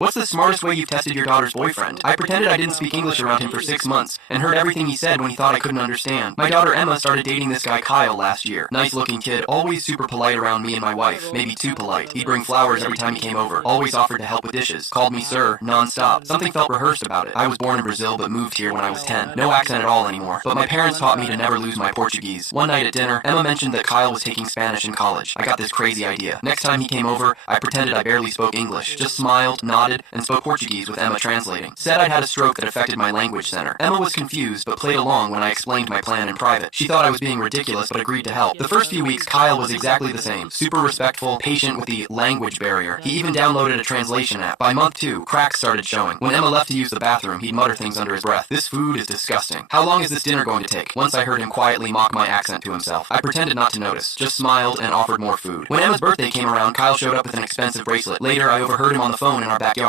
What's the smartest way you've tested your daughter's boyfriend? I pretended I didn't speak English around him for 6 months and heard everything he said when he thought I couldn't understand. My daughter Emma started dating this guy Kyle last year. Nice looking kid, always super polite around me and my wife. Maybe too polite. He'd bring flowers every time he came over. Always offered to help with dishes. Called me sir, non-stop. Something felt rehearsed about it. I was born in Brazil but moved here when I was 10. No accent at all anymore. But my parents taught me to never lose my Portuguese. One night at dinner, Emma mentioned that Kyle was taking Spanish in college. I got this crazy idea. Next time he came over, I pretended I barely spoke English. Just smiled, nodded, and spoke Portuguese with Emma translating. Said I'd had a stroke that affected my language center. Emma was confused, but played along when I explained my plan in private. She thought I was being ridiculous, but agreed to help. The first few weeks, Kyle was exactly the same. Super respectful, patient with the language barrier. He even downloaded a translation app. By month 2, cracks started showing. When Emma left to use the bathroom, he'd mutter things under his breath. This food is disgusting. How long is this dinner going to take? Once I heard him quietly mock my accent to himself. I pretended not to notice, just smiled and offered more food. When Emma's birthday came around, Kyle showed up with an expensive bracelet. Later, I overheard him on the phone in our backyard